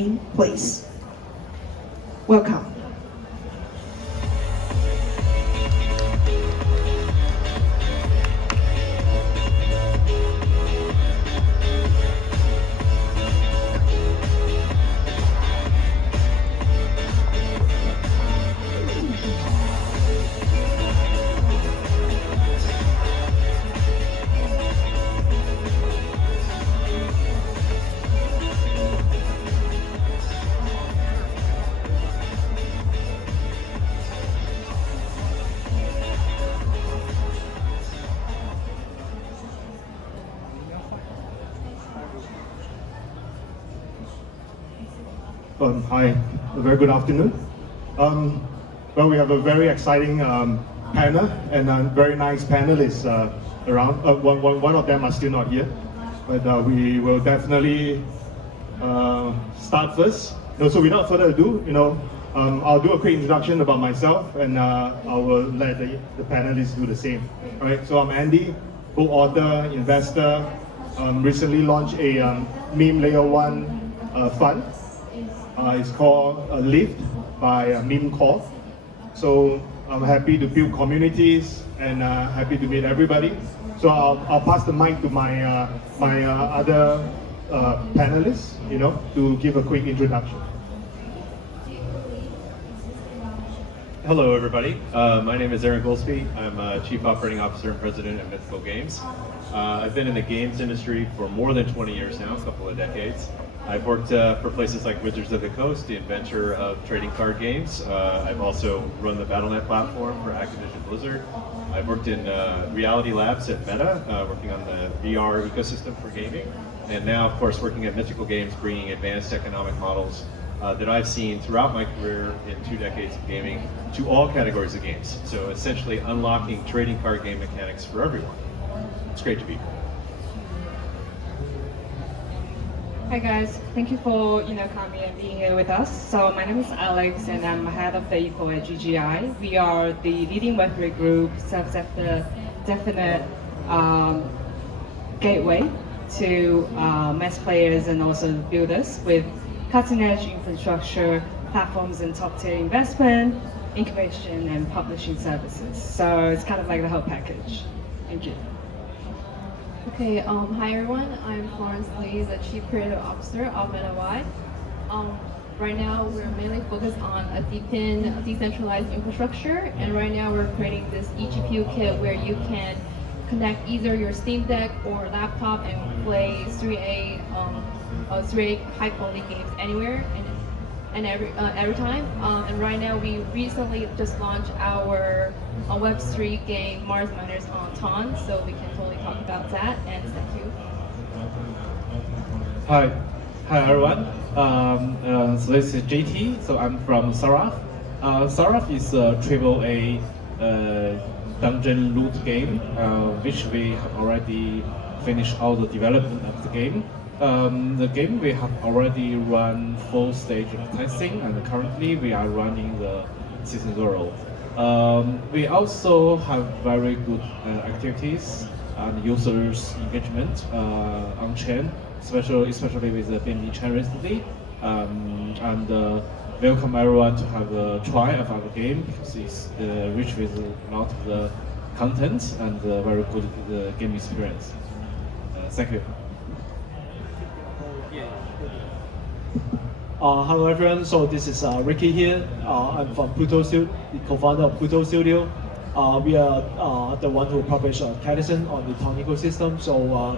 Please. Welcome. Hi, a very good afternoon. Well, we have a very exciting panel and very nice panelists around. One of them are still not here, but we will definitely start first. So without further ado, I'll do a quick introduction about myself, and I will let the panelists do the same. All right. So I'm Andy, book author, investor. Recently launched a meme layer 1 fund. It's called Lift by Meme Corp. So I'm happy to build communities and happy to meet everybody. So I'll pass the mic to my other panelists, to give a quick introduction. Hello, everybody. My name is Goolsbey. I'm Chief Operating Officer and President at Mythical Games. I've been in the games industry for more than 20 years now, a couple of decades. I've worked for places like Wizards of the Coast, the inventor of trading card games. I've also run the Battle.net platform for Activision Blizzard. I've worked in Reality Labs at Meta, working on the VR ecosystem for gaming. And now, of course, working at Mythical Games, bringing advanced economic models that I've seen throughout my career in 2 decades of gaming to all categories of games. So essentially unlocking trading card game mechanics for everyone. It's great to be here. Hi guys, thank you for coming and being here with us. So my name is Alex and I'm head of the Eco at GGI. We are the leading Web3 group, serves as the definite gateway to mass players and also builders with cutting-edge infrastructure, platforms and top-tier investment, incubation and publishing services. So it's kind of like the whole package. Thank you. Okay, hi everyone, I'm Florence Li, the Chief Creative Officer of METAY. Right now we're mainly focused on a deepen decentralized infrastructure, and right now we're creating this eGPU kit where you can connect either your Steam Deck or laptop and play 3A high quality games anywhere and every time. And right now we recently just launched our Web3 game Mars Miners on Ton, so we can totally talk about that, and thank you. Hi everyone. So this is JT. So I'm from Seraph. Seraph is a AAA dungeon loot game, which we have already finished all the development of the game. The game we have already run full stage of testing, and currently we are running the season 0. We also have very good activities and users engagement on chain, especially with the BNB chain recently. And welcome everyone to have a try of our game because it's rich with a lot of the content and very good game experience. Thank you. Hello everyone, so this is Ricky here. I'm from Pluto Studio, the co-founder of Pluto Studio. We are the one who published Catizen on the Ton ecosystem. So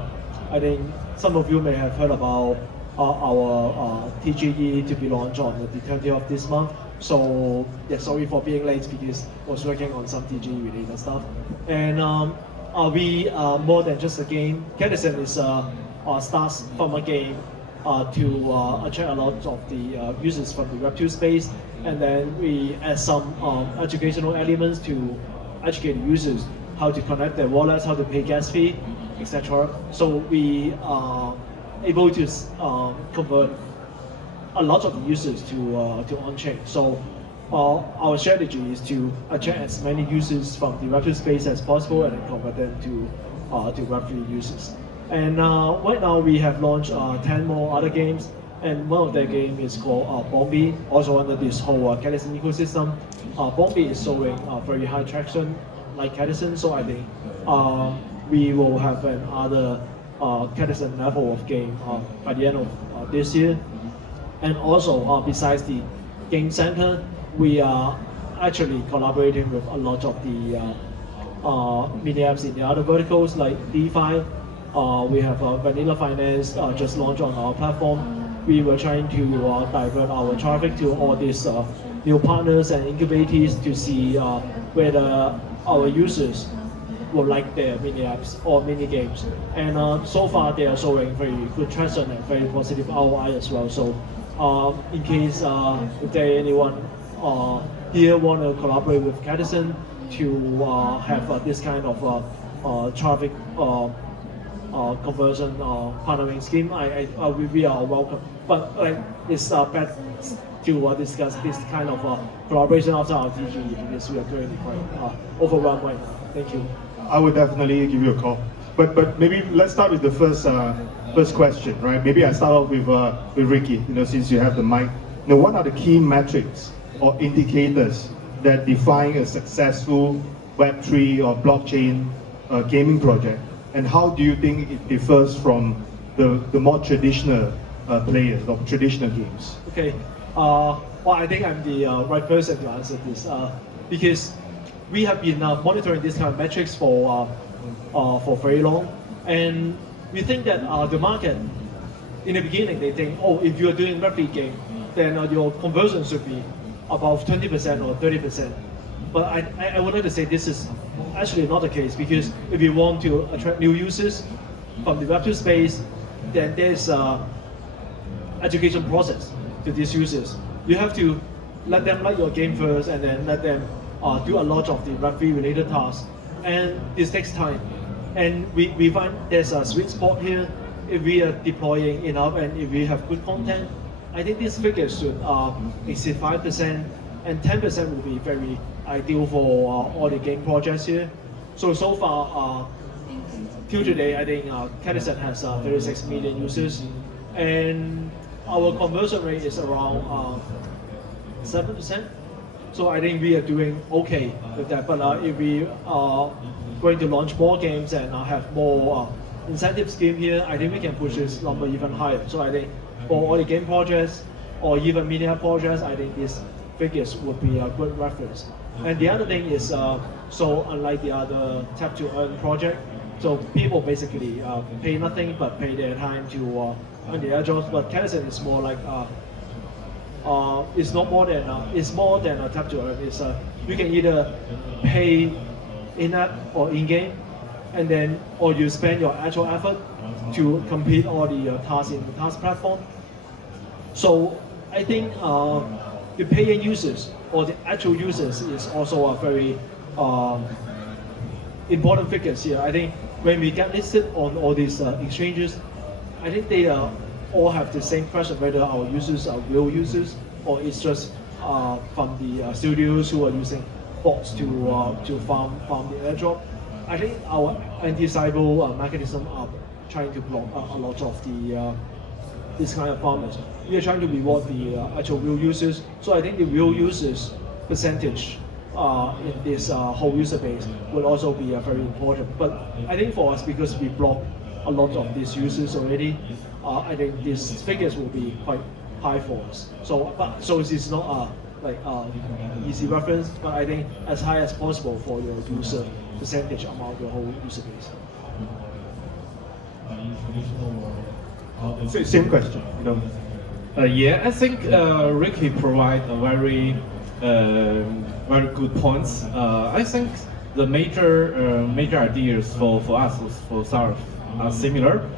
I think some of you may have heard about our TGE to be launched on the 20th of this month. So yeah, sorry for being late because I was working on some TGE related stuff. And we are more than just a game. Catizen is starts from a game to attract a lot of the users from the Web2 space, and then we add some educational elements to educate users how to connect their wallets, how to pay gas fee, etc. So we are able to convert a lot of users to on-chain. So our strategy is to attract as many users from the Web2 space as possible and then convert them to Web3 users. And right now we have launched 10 more other games And one of their game is called Bombi, also under this whole Catizen ecosystem. Bombi is showing very high traction like Catizen, so I think we will have another Catizen level of game by the end of this year. And also, besides the game center, we are actually collaborating with a lot of the mini apps in the other verticals like DeFi. We have Vanilla Finance just launched on our platform. We were trying to divert our traffic to all these new partners and incubators to see whether our users will like their mini apps or mini games. And so far they are showing very good traction and very positive ROI as well. So in case if there anyone here want to collaborate with Catizen to have this kind of traffic conversion partnering scheme, we are welcome. But it's bad to discuss this kind of collaboration after our TG because we are currently quite overwhelmed right now. Thank you. I would definitely give you a call. But maybe let's start with the first question, right? Maybe I start off with Ricky. Since you have the mic, what are the key metrics or indicators that define a successful Web3 or blockchain gaming project? And how do you think it differs from the more traditional players or traditional games? Okay. Well, I think I'm the right person to answer this because we have been monitoring this kind of metrics for very long, and we think that the market, in the beginning, they think, oh, if you are doing Web3 game, then your conversion should be above 20% or 30%. But I would like to say this is actually not the case, because if you want to attract new users from the Web2 space, then there's an education process to these users. You have to let them like your game first, and then let them do a lot of the Web3 related tasks. And this takes time. And we find there's a sweet spot here. If we are deploying enough and if we have good content, I think these figures should exceed 5%, and 10% will be very ideal for all the game projects here. So far, till today, I think Catizen has 36 million users, and our conversion rate is around 7%. So I think we are doing okay with that. But if we are going to launch more games and have more incentive scheme here, I think we can push this number even higher. So I think for all the game projects or even media projects, I think these figures would be a good reference. And the other thing is, so unlike the other tap to earn project, so people basically pay nothing but pay their time to earn the airdrops. But Catizen is more like it's more than a tap to earn. It's you can either pay in-app or in-game, and then or you spend your actual effort to complete all the tasks in the task platform. So I think the paying users or the actual users is also a very important figures here. I think when we get listed on all these exchanges, I think they all have the same question whether our users are real users or it's just from the studios who are using bots to farm the airdrop. I think our anti-cyber mechanism are trying to block a lot of the this kind of farmers. We are trying to reward the actual real users. So I think the real users percentage in this whole user base will also be very important. But I think for us, because we block a lot of these users already, I think these figures will be quite high for us. So it's not like easy reference, but I think as high as possible for your user percentage among your whole user base. Same question. Yeah, I think Ricky provided a very good points. I think the major ideas for us for Seraph are similar.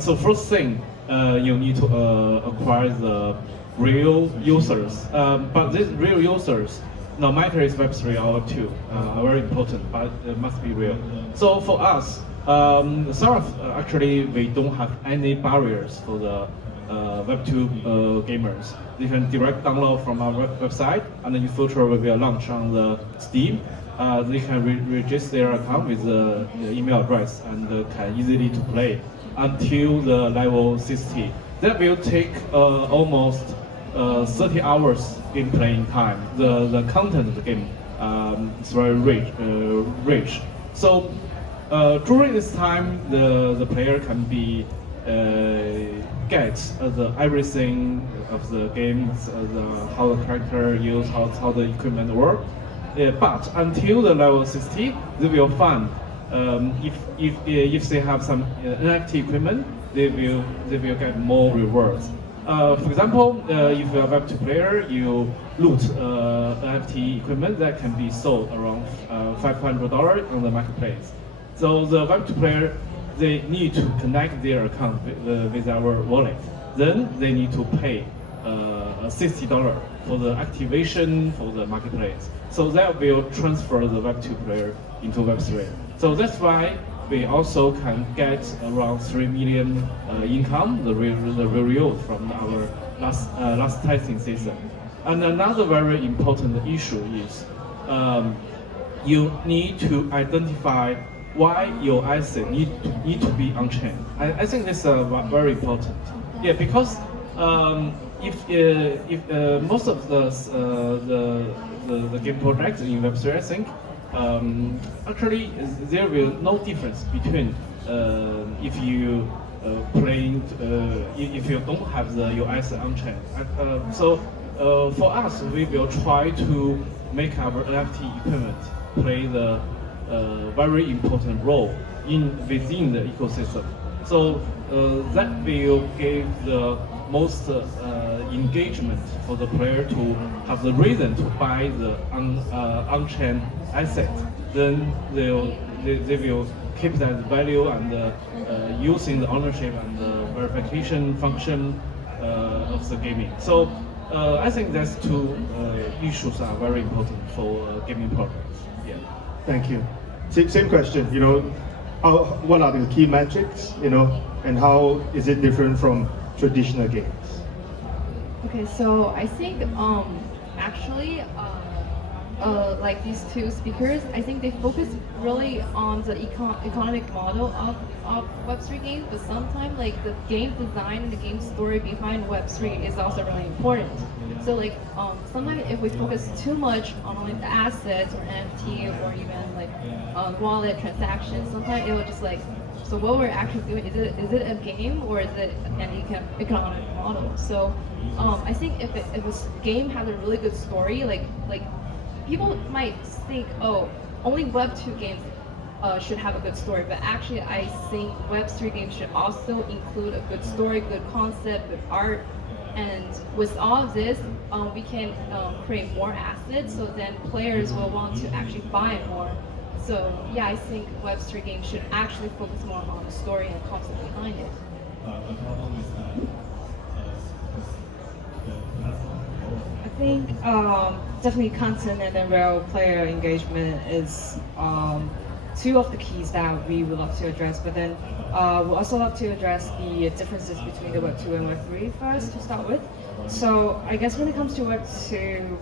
So first thing, you need to acquire the real users. But these real users, no matter it's Web3 or Web2, are very important, but it must be real. So for us, Seraph, actually, we don't have any barriers for the Web2 gamers. They can direct download from our website, and then in future we will launch on the Steam. They can register their account with the email address and can easily to play until the level 60 that will take almost 30 hours in playing time. The content of the game is very rich. So during this time, the player can be get the everything of the game, how the character use, how the equipment work. But until the level 60, they will find if they have some NFT equipment, they will get more rewards. For example, if you're a Web2 player, you loot NFT equipment that can be sold around $500 on the marketplace. So the Web2 player, they need to connect their account with our wallet. Then they need to pay $60 for the activation for the marketplace. So that will transfer the Web2 player into Web3. So that's why we also can get around 3 million income, the real yield from our last testing season. And another very important issue is you need to identify why your asset need to be on-chain. I think this is very important. Yeah, because if most of the game projects in Web3, I think actually there will no difference between if you if you don't have your asset on-chain. So for us, we will try to make our NFT equipment play the very important role within the ecosystem. So that will give the most engagement for the player to have the reason to buy the on-chain asset. Then they will keep that value and using the ownership and the verification function of the gaming. So I think those two issues are very important for gaming projects. Yeah. Thank you. Same question. You know, what are the key metrics? You know, and how is it different from traditional games? Okay, so I think actually like these two speakers, I think they focus really on the economic model of Web3 games, but sometimes like the game design and the game story behind Web3 is also really important. So like sometimes if we focus too much on only the assets or NFT or even like wallet transactions, sometimes it will just like, so what we're actually doing, is it a game or is it an economic model? So I think if a game has a really good story, like people might think, oh, only Web2 games should have a good story, but actually I think Web3 games should also include a good story, good concept, good art, and with all of this, we can create more assets, so then players will want to actually buy more. So yeah, I think Web3 games should actually focus more on the story and concept behind it. I think definitely content and then real player engagement is two of the keys that we would love to address, but then we'll also love to address the differences between the Web 2 and Web 3 first to start with. So I guess when it comes to Web 2,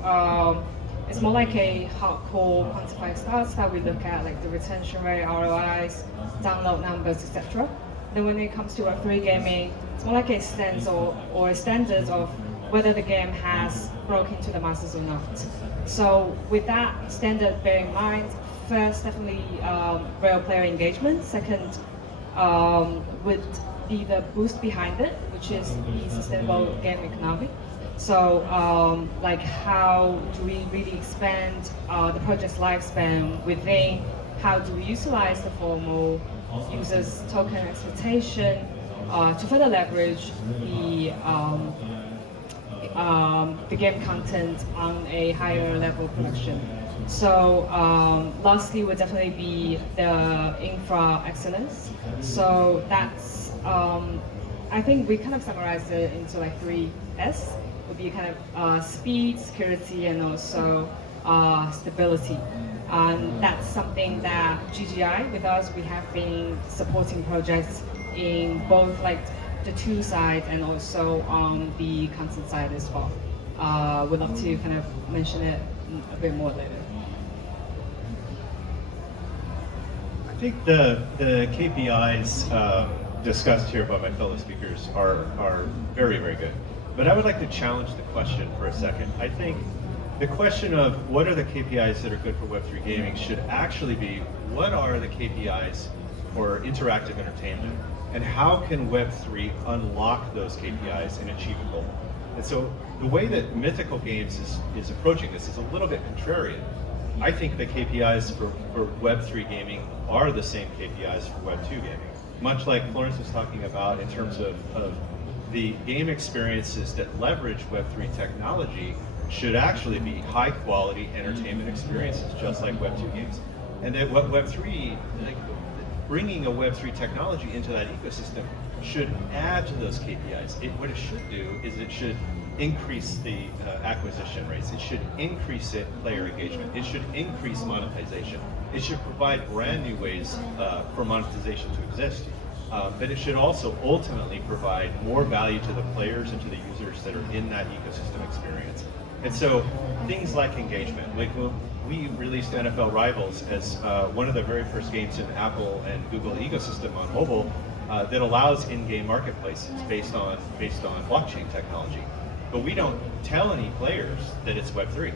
it's more like a hardcore quantified stats that we look at, like the retention rate, ROIs, download numbers, etc. Then when it comes to Web 3 gaming, it's more like a stance or a standard of whether the game has broken into the masses or not. So with that standard bear in mind, first definitely real player engagement. Second would be the boost behind it, which is the sustainable game economy. So like how do we really expand the project's lifespan within, how do we utilize the formal users token exploitation to further leverage the game content on a higher level production. So lastly would definitely be the infra excellence. So that's, I think we kind of summarized it into like 3 S. Would be kind of speed, security, and also stability. And that's something that GGI, with us, we have been supporting projects in both like the tool side and also on the content side as well. We'd love to kind of mention it a bit more later. I think the KPIs, discussed here by my fellow speakers are very, very good. But I would like to challenge the question for a second. I think the question of what are the KPIs that are good for Web3 gaming should actually be, what are the KPIs for interactive entertainment? And how can Web3 unlock those KPIs and achieve a goal? And so the way that Mythical Games is approaching this is a little bit contrarian. I think the KPIs for Web3 gaming are the same KPIs for Web2 gaming. Much like Florence was talking about in terms of the game experiences that leverage Web3 technology should actually be high quality entertainment experiences, just like Web2 games. And that Web3, bringing a Web3 technology into that ecosystem should add to those KPIs. What it should do is it should increase the acquisition rates. It should increase player engagement. It should increase monetization. It should provide brand new ways for monetization to exist. But it should also ultimately provide more value to the players and to the users that are in that ecosystem experience. And so things like engagement, like we released NFL Rivals as one of the very first games in Apple and Google ecosystem on mobile that allows in-game marketplaces based on blockchain technology. But we don't tell any players that it's Web3.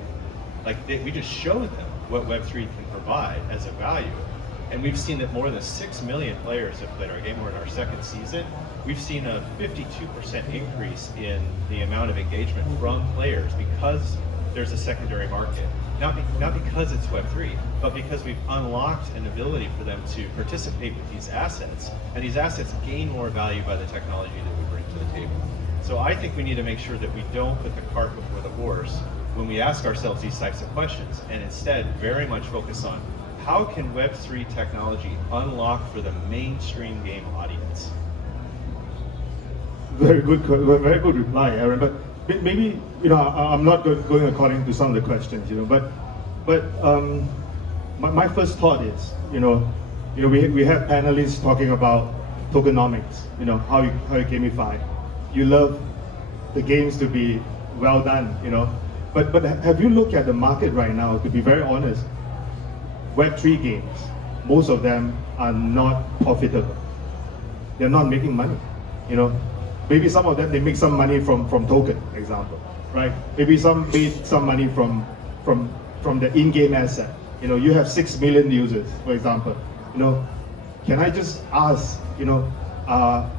We just show them what Web3 can provide as a value. And we've seen that more than 6 million players have played our game. We're in our second season. We've seen a 52% increase in the amount of engagement from players because there's a secondary market. Not because it's Web3, but because we've unlocked an ability for them to participate with these assets, and these assets gain more value by the technology that we bring to the table. So I think we need to make sure that we don't put the cart before the horse when we ask ourselves these types of questions, and instead very much focus on how can Web3 technology unlock for the mainstream game audience? Very good reply, Aaron. But maybe I'm not going according to some of the questions, but my first thought is, we have panelists talking about tokenomics, how you gamify. You love the games to be well done, but have you looked at the market right now? To be very honest, Web3 games, most of them are not profitable. They're not making money, Maybe some of them, they make some money from token, example, right? Maybe some made some money from the in-game asset. You have 6 million users, for example. Can I just ask, are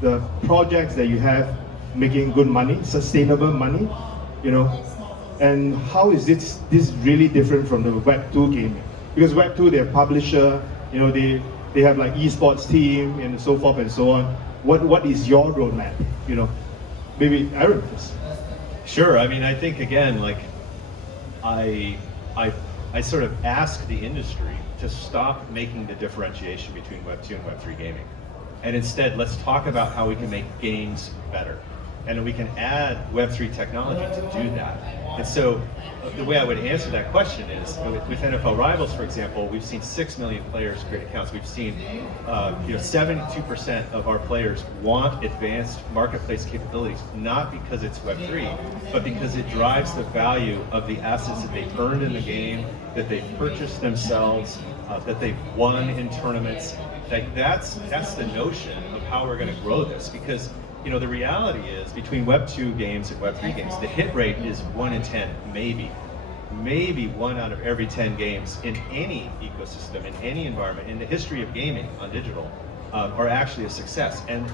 the projects that you have making good money, sustainable money, and how is this really different from the Web2 gaming? Because Web2, they're a publisher, they have like esports team and so forth and so on. What is your roadmap? Maybe Aaron first. Sure. I mean, I think again, I sort of ask the industry to stop making the differentiation between Web2 and Web3 gaming, and instead let's talk about how we can make games better, and we can add Web3 technology to do that. And so the way I would answer that question is, with NFL Rivals, for example, we've seen 6 million players create accounts. We've seen 72% of our players want advanced marketplace capabilities, not because it's Web3, but because it drives the value of the assets that they've earned in the game, that they've purchased themselves, that they've won in tournaments. That's the notion of how we're going to grow this, because the reality is, between Web2 games and Web3 games, the hit rate is 1 in 10, maybe 1 out of every 10 games in any ecosystem, in any environment, in the history of gaming on digital, are actually a success. And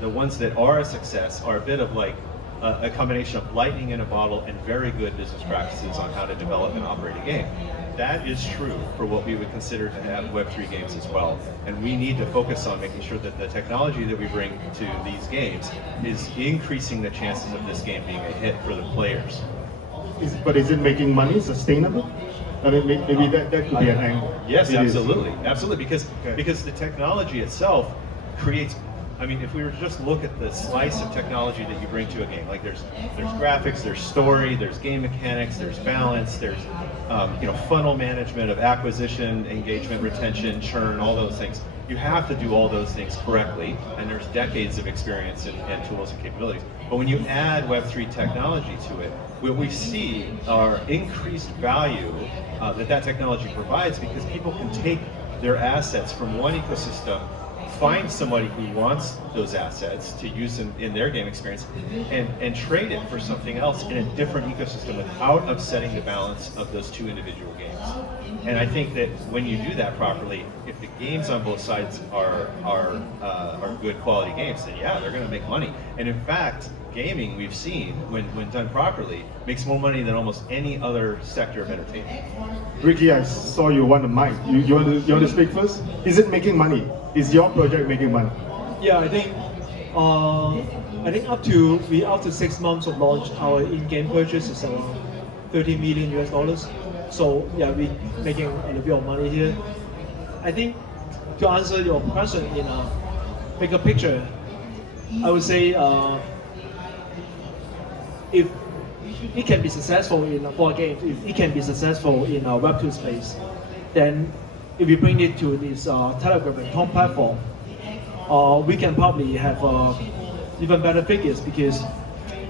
the ones that are a success are a bit of like a combination of lightning in a bottle and very good business practices on how to develop and operate a game. That is true for what we would consider to have Web3 games as well. And we need to focus on making sure that the technology that we bring to these games is increasing the chances of this game being a hit for the players. But is it making money sustainable? I mean, maybe that could be an angle. Yes, absolutely, absolutely. Because the technology itself creates. I mean, if we were to just look at the slice of technology that you bring to a game, like there's graphics, there's story, there's game mechanics, there's balance, there's funnel management of acquisition, engagement, retention, churn, all those things. You have to do all those things correctly, and there's decades of experience and tools and capabilities. But when you add Web3 technology to it, what we see are increased value that technology provides, because people can take their assets from one ecosystem, find somebody who wants those assets to use in their game experience and trade it for something else in a different ecosystem without upsetting the balance of those two individual games. And I think that when you do that properly, if the games on both sides are good quality games, then yeah, they're going to make money. And in fact, gaming, we've seen, when done properly, makes more money than almost any other sector of entertainment. Ricky, I saw you want a mic. You want to speak first? Is it making money? Is your project making money? Yeah, I think after 6 months of launch, our in-game purchase is around $30 million US. So yeah, we're making a little bit of money here. I think to answer your question in a bigger picture, I would say if it can be successful for a game, if it can be successful in a Web2 space, then if we bring it to this Telegram and Tom platform, we can probably have even better figures, because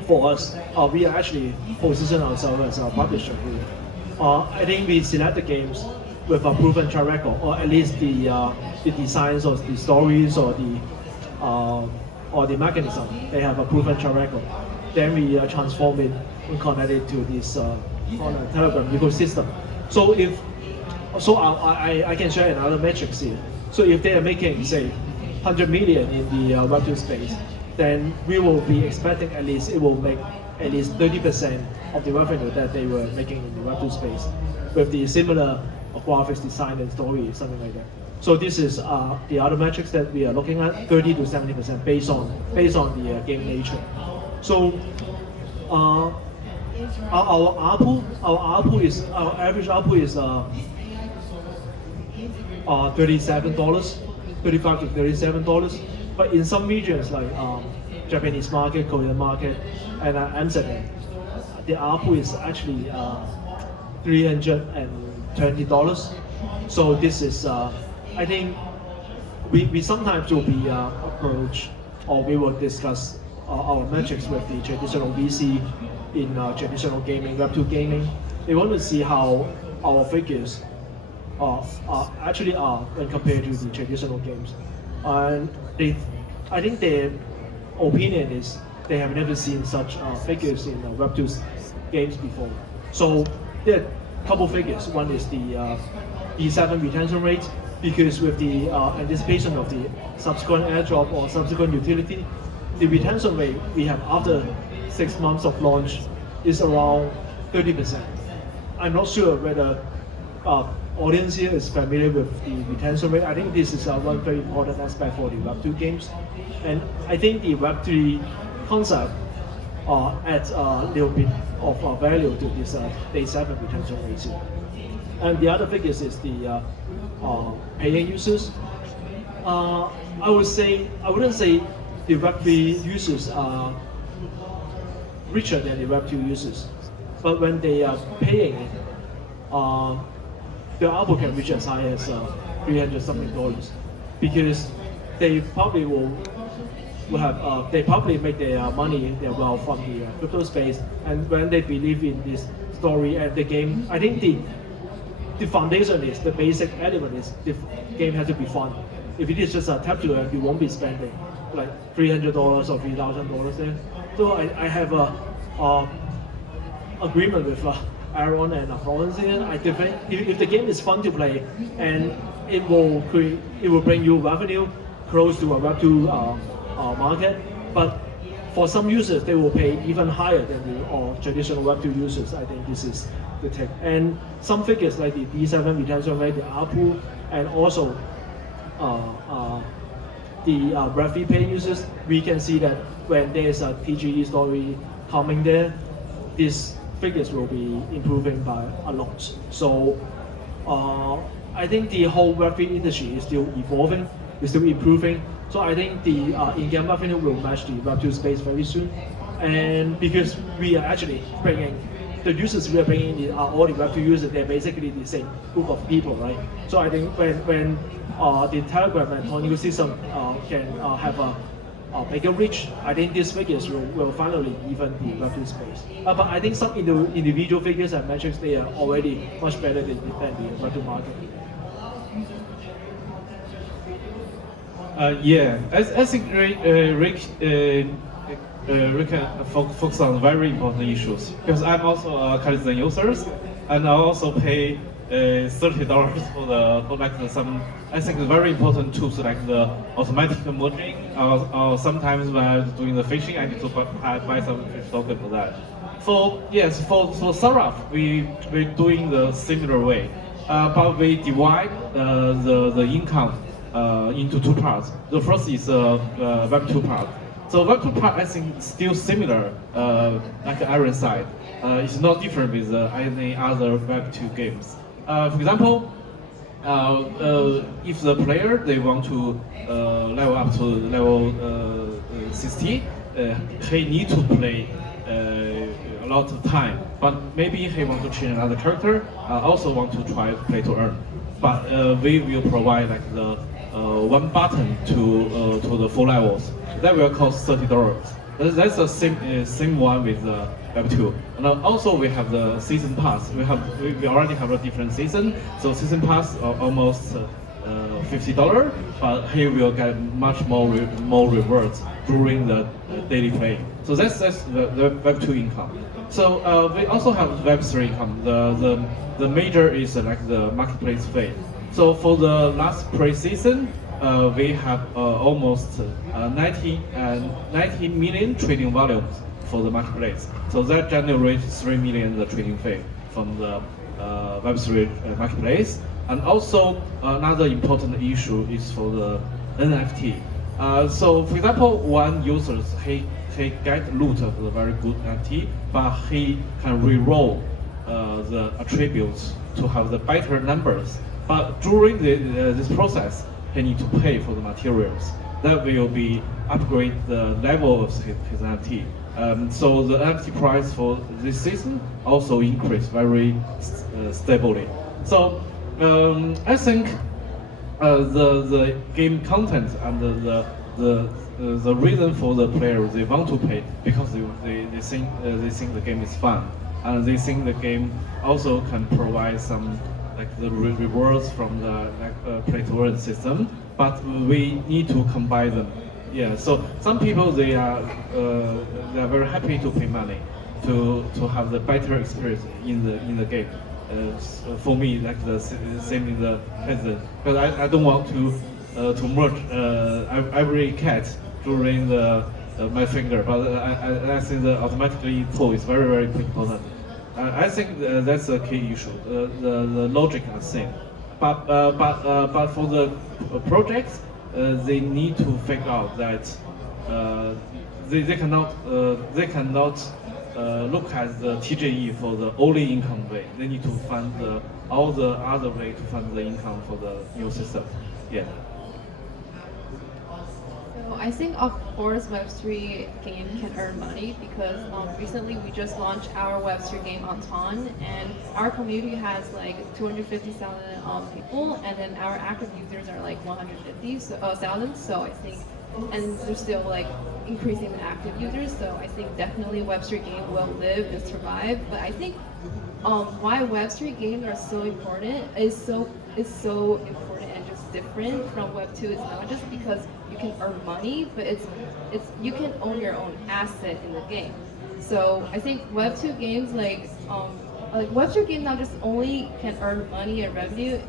for us, we are actually position ourselves as a publisher here. I think we select the games with a proven track record, or at least the designs or the stories or the mechanism, they have a proven track record. Then we transform it and connect it to this Telegram ecosystem. So I can share another metrics here. So if they are making, say, 100 million in the Web2 space, then we will be expecting at least it will make at least 30% of the revenue that they were making in the Web2 space, with the similar graphics, design, and story, something like that. So this is the other metrics that we are looking at, 30 to 70% based on the game nature. So our average ARPU is $37, $35 to $37. But in some regions like Japanese market, Korean market, and Amsterdam, the ARPU is actually $320. So this is, I think, we sometimes will be approached, or we will discuss our metrics with the traditional VC in traditional gaming, Web2 gaming. They want to see how our figures actually are when compared to the traditional games. And I think their opinion is they have never seen such figures in Web2 games before. So there are a couple figures. One is the E7 retention rate, because with the anticipation of the subsequent airdrop or subsequent utility, the retention rate we have after 6 months of launch is around 30%. I'm not sure whether audience here is familiar with the retention rate. I think this is one very important aspect for the Web2 games. And I think the Web3 concept adds a little bit of value to this day 7 retention rate. And the other figures is the paying users. I wouldn't say the Web3 users are richer than the Web2 users, but when they are paying, the ARPU can reach as high as $300 something, because they probably they probably make their money, their wealth from the crypto space, and when they believe in this story and the game, I think the foundation is, the basic element is, the game has to be fun. If it is just a tap to earn, you won't be spending like $300 or $3,000 there. So I have a agreement with Aaron and Florence here. I think if the game is fun to play and it will bring you revenue close to a Web2 market, but for some users they will pay even higher than the traditional Web2 users. I think this is the tech. And some figures like the D7 retention rate, the ARPU, and also the Web3 paying users, we can see that when there's a TGE story coming there, these figures will be improving by a lot. So I think the whole Web3 industry is still evolving, is still improving. So I think the in-game revenue will match the Web2 space very soon. And because we are actually bringing, the users we are bringing in are all the Web2 users, they're basically the same group of people, right? So I think when the Telegram and Tonic system can have a bigger reach, I think these figures will finally even the Web2 space. But I think some individual figures and metrics, they are already much better than the Web2 market. Yeah, I think Rick can focus on very important issues because I'm also a Catizen user, and I also pay $30 for like some I think very important tools like the automatic merging or sometimes when I'm doing the fishing I need to buy some fish token for that. For Seraph we're doing the similar way, but we divide the income into two parts. The first is Web2 part. So Web2 part I think still similar, like Iron Side. It's not different with any other Web2 games. For example, if the player they want to level up to level 60, he need to play a lot of time. But maybe he want to change another character, also want to try play to earn. But we will provide like the one button to the full levels. That will cost $30. That's the same one with Web2. And also we have the season pass. We already have a different season. So season pass are almost $50, but he will get much more rewards during the daily play. So that's the Web2 income. So we also have Web3 income. The major is like the marketplace fee. So for the last pre-season, we have almost 90 million trading volumes for the marketplace. So that generates 3 million the trading fee from the Web3 marketplace. And also another important issue is for the NFT. So for example, one user he get loot of the very good NFT, but he can re-roll the attributes to have the better numbers. But during this process, he need to pay for the materials. That will be upgrade the level of his NFT. So the NFT price for this season also increased very stably. So I think the game content and the reason for the players they want to pay because they think the game is fun and they think the game also can provide some like the rewards from the play to earn system, but we need to combine them. Yeah, so some people they are very happy to pay money to have the better experience in the game. For me, like the same in the Catizen, because I don't want to merge every cat during my finger, but I think the automatically pull is very important. I think that's a key issue. The logic is the same, but for the projects, they need to figure out that they cannot look at the TJE for the only income way. They need to find all the other way to find the income for the new system. Yeah. So I think of course Web3 game can earn money because recently we just launched our Web3 game on Ton, and our community has like 250,000 people, and then our active users are like 150,000. So I think, and they're still like increasing the active users. So I think definitely Web3 game will live and survive. But I think why Web3 games are so important is so important and just different from Web2 is not just because you can earn money, but it's you can own your own asset in the game. So I think Web2 games like Web2 games not just only can earn money and revenue,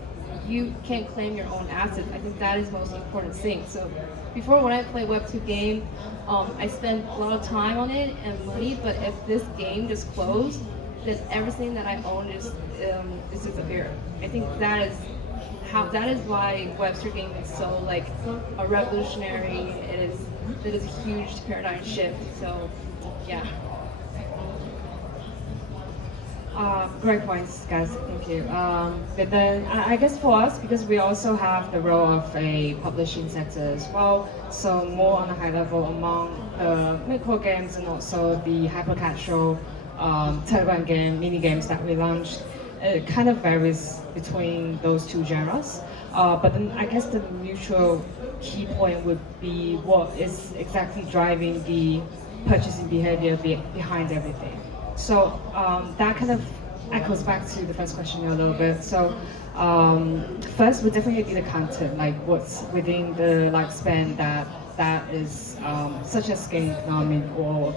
you can claim your own assets. I think that is the most important thing. So before when I play Web2 game, I spend a lot of time on it and money, but if this game just closed, then everything that I own is disappeared. I think that is why Web3 game is so like a revolutionary. It is a huge paradigm shift. So yeah. Great points, guys. Thank you. But then I guess for us, because we also have the role of a publishing sector as well, so more on a high level among the Mythical Games and also the hyper casual Telegram game, mini games that we launched, it kind of varies between those two genres. But then I guess the mutual key point would be what is exactly driving the purchasing behavior behind everything. So that kind of echoes back to the first question a little bit. So first, we definitely need the content, like what's within the lifespan that is such as game economic or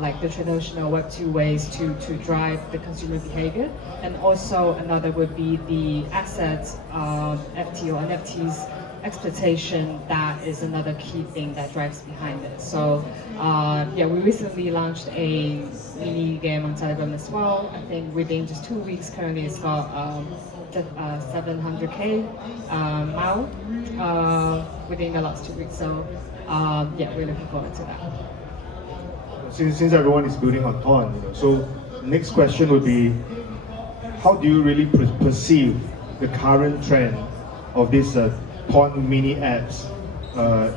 like the traditional Web2 ways to drive the consumer behavior. And also another would be the assets, FT or NFTs exploitation. That is another key thing that drives behind it. So yeah, we recently launched a mini game on Telegram as well. I think within just 2 weeks, currently it's got 700K MAU within the last 2 weeks. So yeah, we're looking forward to that. Since everyone is building on Ton, so next question would be, how do you really perceive the current trend of these Ton mini apps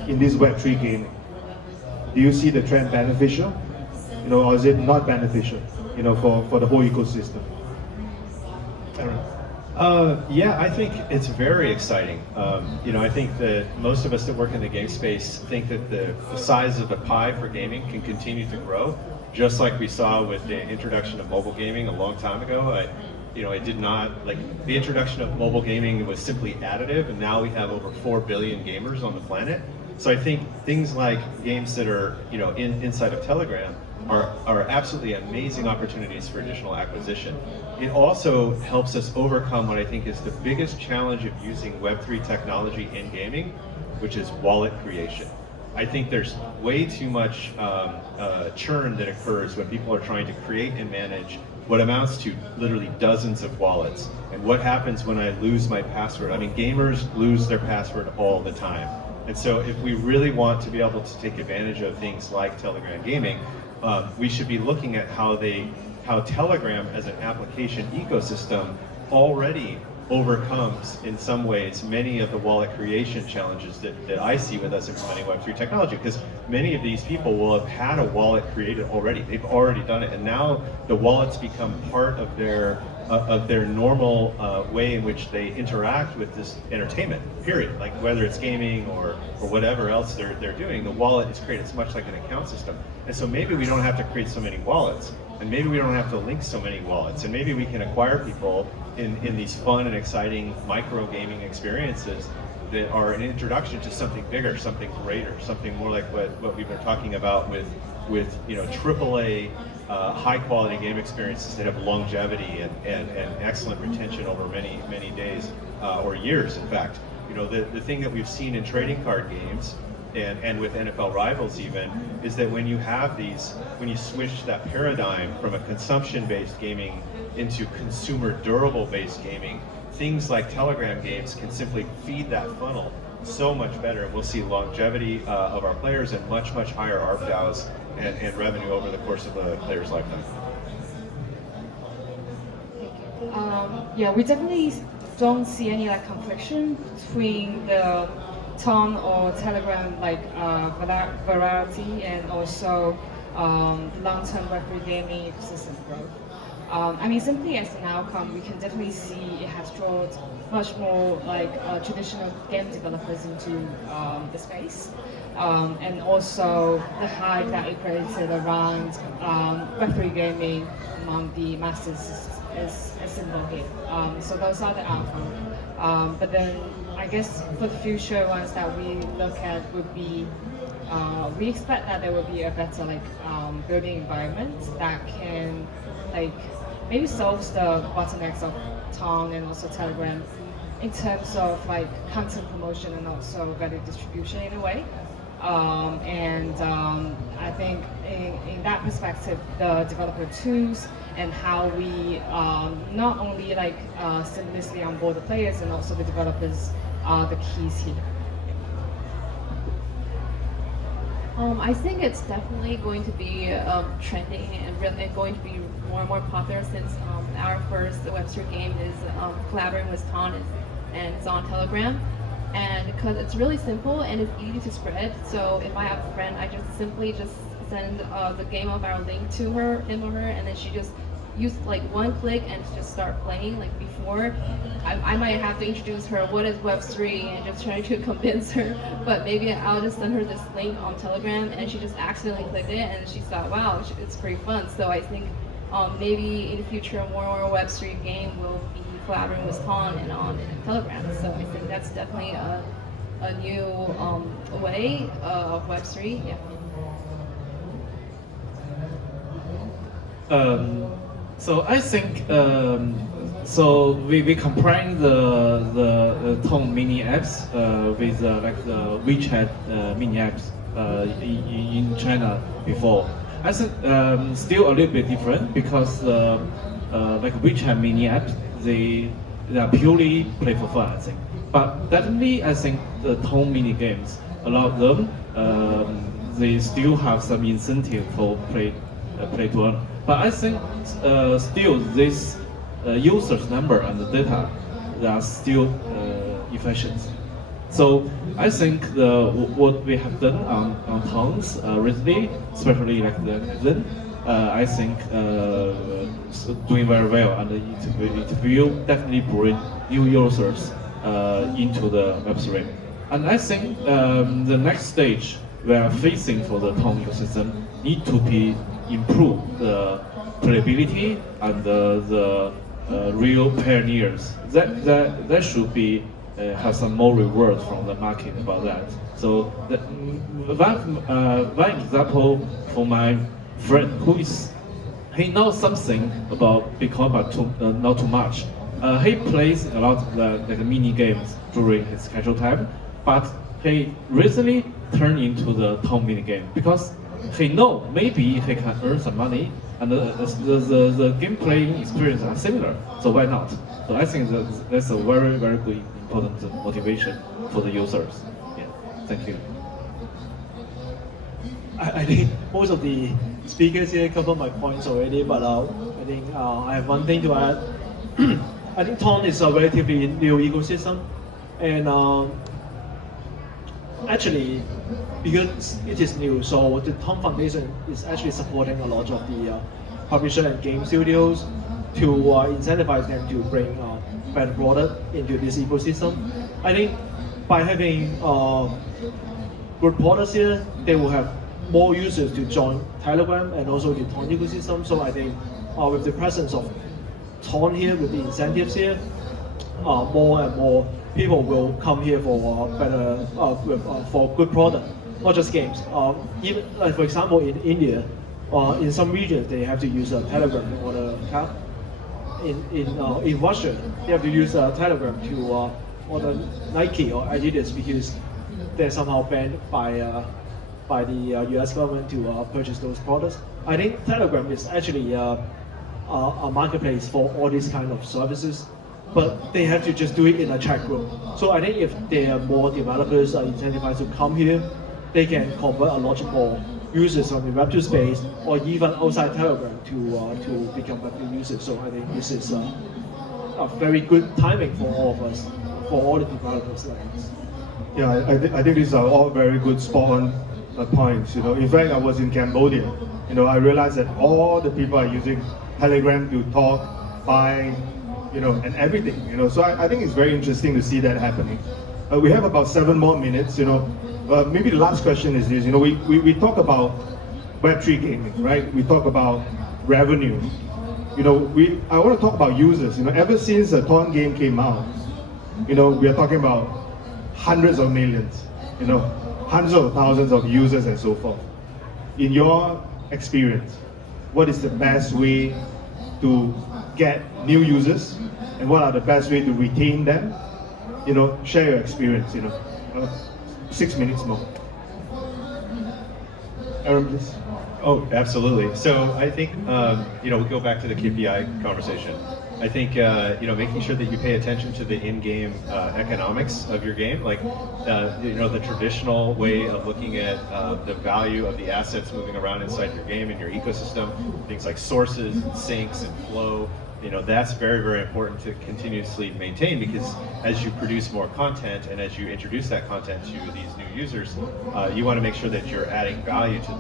in this Web3 gaming? Do you see the trend beneficial, or is it not beneficial, for the whole ecosystem? Aaron. Yeah, I think it's very exciting. I think that most of us that work in the game space think that the size of the pie for gaming can continue to grow, just like we saw with the introduction of mobile gaming a long time ago. It did not, the introduction of mobile gaming was simply additive, and now we have over 4 billion gamers on the planet. So I think things like games that are, inside of Telegram are absolutely amazing opportunities for additional acquisition. It also helps us overcome what I think is the biggest challenge of using Web3 technology in gaming, which is wallet creation. I think there's way too much churn that occurs when people are trying to create and manage what amounts to literally dozens of wallets. And what happens when I lose my password? I mean, gamers lose their password all the time. And so if we really want to be able to take advantage of things like Telegram Gaming, we should be looking at how Telegram as an application ecosystem already overcomes, in some ways, many of the wallet creation challenges that I see with us implementing Web3 technology, because many of these people will have had a wallet created already. They've already done it, and now the wallets become part of their normal way in which they interact with this entertainment, period. Like whether it's gaming or whatever else they're doing, the wallet is created. It's much like an account system. And so maybe we don't have to create so many wallets, and maybe we don't have to link so many wallets, and maybe we can acquire people in these fun and exciting micro gaming experiences that are an introduction to something bigger, something greater, something more like what we've been talking about with AAA high quality game experiences that have longevity and excellent retention over many days or years, in fact. The thing that we've seen in trading card games and with NFL Rivals even, is that when you switch that paradigm from a consumption-based gaming into consumer durable-based gaming, things like Telegram games can simply feed that funnel so much better, and we'll see longevity of our players and much higher ARPDAUs and revenue over the course of a player's lifetime. Yeah, we definitely don't see any confliction between the Ton or Telegram variety and also long-term Web3 gaming ecosystem growth. I mean, simply as an outcome, we can definitely see it has drawn much more traditional game developers into the space. And also the hype that it created around Web3 gaming among the masses is a symbol here. So those are the outcomes. But then I guess for the future ones that we look at would be, we expect that there will be a better building environment that can maybe solves the bottlenecks of Ton and also Telegram in terms of content promotion and also value distribution in a way. I think in that perspective, the developer tools and how we not only seamlessly onboard the players and also the developers are the keys here. I think it's definitely going to be trending and going to be more and more popular since our first Web3 game is collaborating with Ton and it's on Telegram. And because it's really simple and it's easy to spread, so if I have a friend, I just simply send the game of our link to him or her, and then she just use one click and just start playing. Before, I might have to introduce her what is Web3 and just try to convince her, but maybe I'll just send her this link on Telegram and she just accidentally clicked it and she thought, wow, it's pretty fun. So I think maybe in the future more Web3 game will be collaborating with Ton and on Telegram. So I think that's definitely a new way of Web3. Yeah. So I think so we comparing the Tong mini apps with like the WeChat mini apps in China before. I think still a little bit different because like WeChat mini apps they are purely play for fun, I think. But definitely I think the Tong mini games allow them they still have some incentive for play to earn. But I think still this users number and the data they are still efficient. So I think what we have done on Tongs recently, especially like the Catizen, I think doing very well, and it will definitely bring new users into the Web3. And I think the next stage we are facing for the Tong ecosystem need to be improve the playability and the real pioneers. That should be have some more reward from the market about that. So one example for my friend he knows something about Bitcoin but not too much. He plays a lot of the mini games during his casual time, but he recently turned into the Tong mini game because he know maybe he can earn some money and the game playing experience are similar, so why not? So I think that's a very good important motivation for the users. Yeah, thank you. I think most of the speakers here covered my points already, but I think I have one thing to add. I think Tong is a relatively new ecosystem, and actually, because it is new, so the Tong Foundation is actually supporting a lot of the publisher and game studios to incentivize them to bring better product into this ecosystem. I think by having good products here, they will have more users to join Telegram and also the Tong ecosystem. So I think with the presence of Tong here, with the incentives here, more and more people will come here for better, for good product, not just games. Even for example, in India, in some regions they have to use Telegram in order to tap. In Russia, they have to use Telegram to order Nike or Adidas because they're somehow banned by the US government to purchase those products. I think Telegram is actually a marketplace for all these kind of services, but they have to just do it in a chat group. So I think if there are more developers are incentivized to come here, they can convert a lot more users on the Web2 space or even outside Telegram to become Web3 users. So I think this is a very good timing for all of us, for all the developers like us. Yeah, I think these are all very good spot-on points. In fact, I was in Cambodia. I realized that all the people are using Telegram to talk, buy, and everything. So I think it's very interesting to see that happening. We have about 7 more minutes. Maybe the last question is this. We talk about Web3 gaming, right? We talk about revenue. I want to talk about users. Ever since the Tong game came out, we are talking about hundreds of millions, hundreds of thousands of users and so forth. In your experience, what is the best way to get new users, and what are the best way to retain them? Share your experience. 6 minutes more. Aaron, please. Oh, absolutely. So I think we go back to the KPI conversation. I think making sure that you pay attention to the in-game economics of your game, like the traditional way of looking at the value of the assets moving around inside your game and your ecosystem, things like sources, and sinks, and flow. That's very, very important to continuously maintain, because as you produce more content and as you introduce that content to these new users, you want to make sure that you're adding value to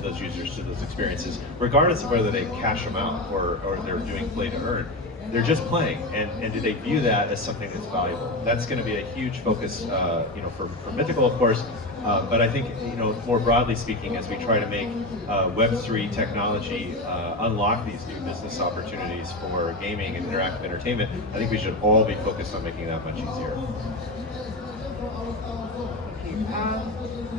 those users, to those experiences, regardless of whether they cash them out or they're doing play to earn. they're just playing, and do they view that as something that's valuable? That's going to be a huge focus, for Mythical, of course, but I think, more broadly speaking, as we try to make Web3 technology unlock these new business opportunities for gaming and interactive entertainment, I think we should all be focused on making that much easier.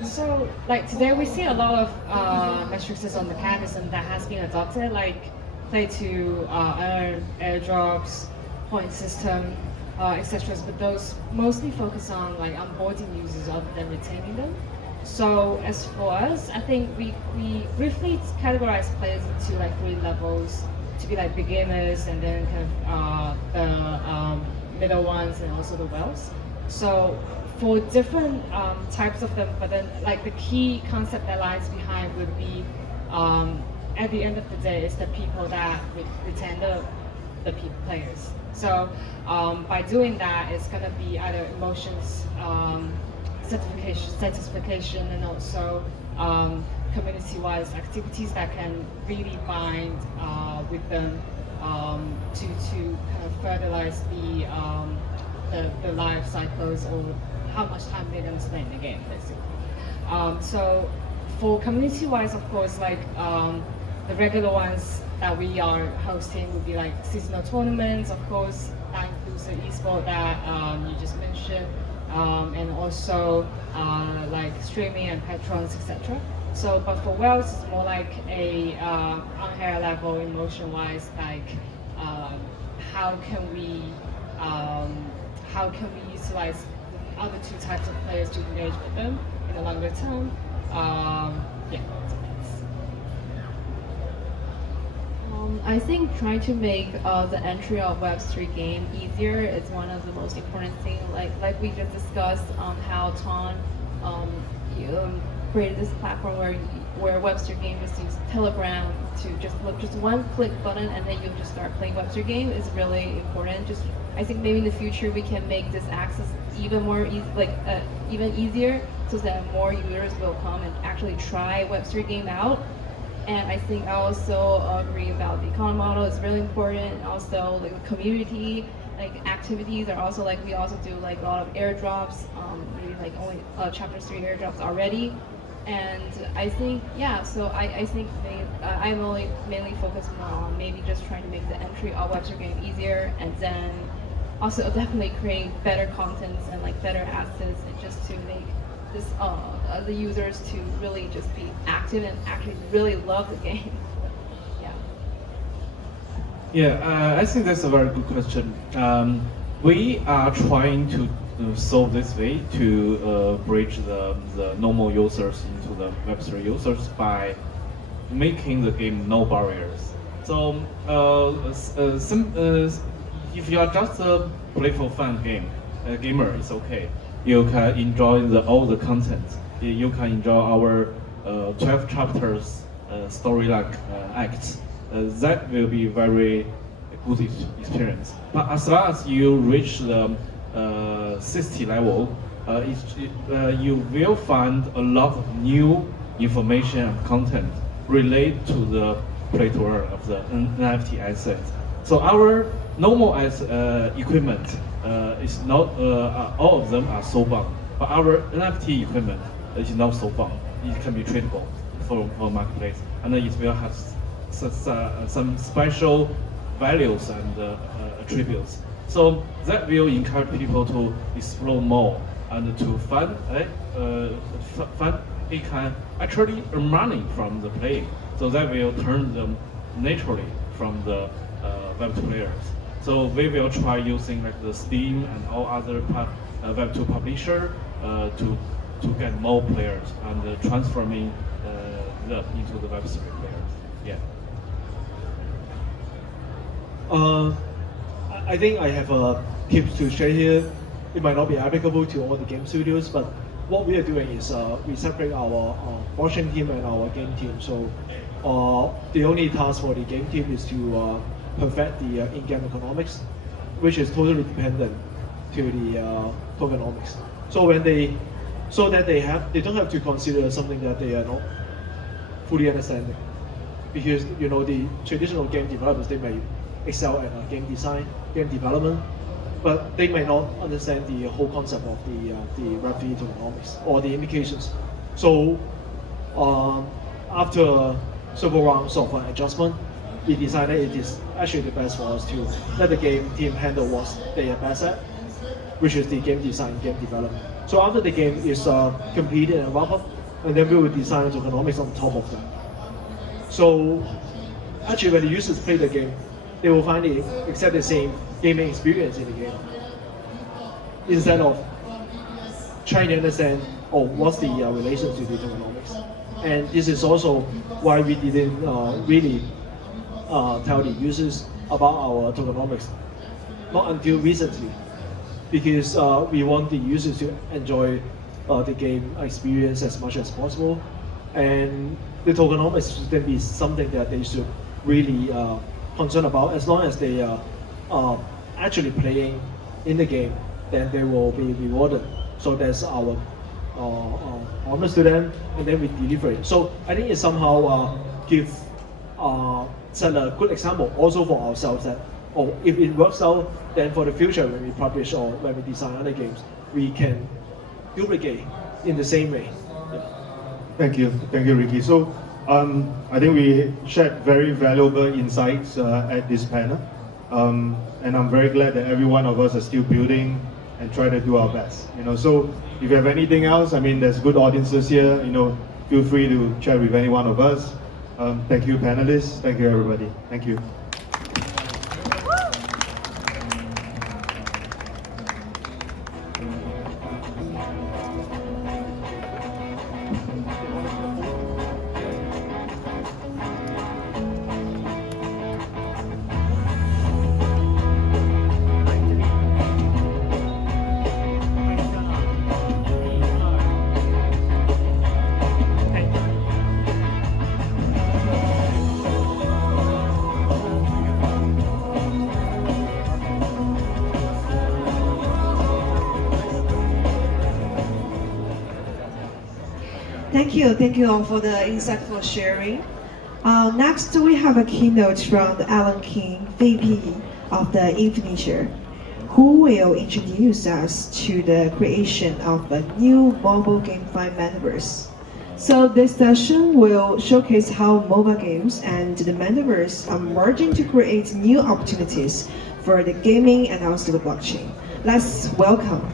So, today we see a lot of metrics on the mechanism that has been adopted, like play to earn, airdrops, point system, etc. But those mostly focus on onboarding users rather than retaining them. So as for us, I think we briefly categorize players into 3 levels, to be beginners, and then kind of the middle ones, and also the whales. So for different types of them, but then the key concept that lies behind would be at the end of the day, is the people that retain the players. So by doing that, it's going to be either emotions, satisfaction, and also community-wise activities that can really bind with them to kind of fertilize the life cycles, or how much time they're going to spend in the game, basically. So for community-wise, of course, the regular ones that we are hosting would be seasonal tournaments, of course, that includes the esport that you just mentioned, and also streaming and patrons, etc. So, but for Wales, it's more a on higher level, emotion-wise, how can we utilize the other 2 types of players to engage with them in the longer term? I think trying to make the entry of Web3 game easier is one of the most important things. Like we just discussed how Ton created this platform where Web3 game just use Telegram to just one click button, and then you just start playing Web3 game is really important. I think maybe in the future we can make this access even more even easier, so that more users will come and actually try Web3 game out. And I think I also agree about the economy model is really important. Also, the community activities are also we also do a lot of airdrops. Maybe only chapter 3 airdrops already. And I think So I think I'm only mainly focused more on maybe just trying to make the entry of Web3 game easier, and then also definitely create better contents and better assets, and just to make this the users to really just be active and actually really love the game. I think that's a very good question. We are trying to solve this way to bridge the normal users into the Web3 users by making the game no barriers. So if you are just a playful fun gamer, it's okay. You can enjoy all the content. You can enjoy our 12 chapters story-like acts. That will be very good experience. But as long as you reach the 60 level, you will find a lot of new information and content related to the play to earn of the NFT assets. So our normal equipment is not all of them are so bound, but our NFT equipment is not so bound. It can be tradable for marketplace, and it will have some special values and attributes. So that will encourage people to explore more and to fun. They can actually earn money from the play. So that will turn them naturally from the Web2 players. So we will try using the Steam and all other Web2 publisher to get more players and transforming them into the Web3 players. I think I have tips to share here. It might not be applicable to all the game studios, but what we are doing is we separate our production team and our game team. So the only task for the game team is to perfect the in-game economics, which is totally dependent to the tokenomics. So they don't have to consider something that they are not fully understanding, because the traditional game developers, they may excel at game design, game development, but they may not understand the whole concept of the Web3 tokenomics or the implications. So after several rounds of adjustment, we decided it is actually the best for us to let the game team handle what they are best at, which is the game design, game development. So after the game is completed and wrapped up, and then we will design tokenomics on top of that. So actually when the users play the game, they will find the exactly the same gaming experience in the game. Instead of trying to understand, oh, what's the relation to the tokenomics. And this is also why we didn't really tell the users about our tokenomics, not until recently, because we want the users to enjoy the game experience as much as possible, and the tokenomics should be something that they should really concern about. As long as they are actually playing in the game, then they will be rewarded. So that's our promise to them, and then we deliver it. So I think it somehow set a good example also for ourselves that, oh, if it works out, then for the future when we publish or when we design other games, we can duplicate in the same way. Yeah. Thank you, Ricky. So I think we shared very valuable insights at this panel, and I'm very glad that every one of us are still building and try to do our best. So if you have anything else, I mean, there's good audiences here. Feel free to chat with any one of us. Thank you, panelists. Thank you, everybody. Thank you. Thank you all for the insightful sharing. Next, we have a keynote from Alan King, VP of the Infiniture, who will introduce us to the creation of a new mobile GameFi metaverse. So this session will showcase how mobile games and the metaverse are merging to create new opportunities for the gaming and also the blockchain. Let's welcome.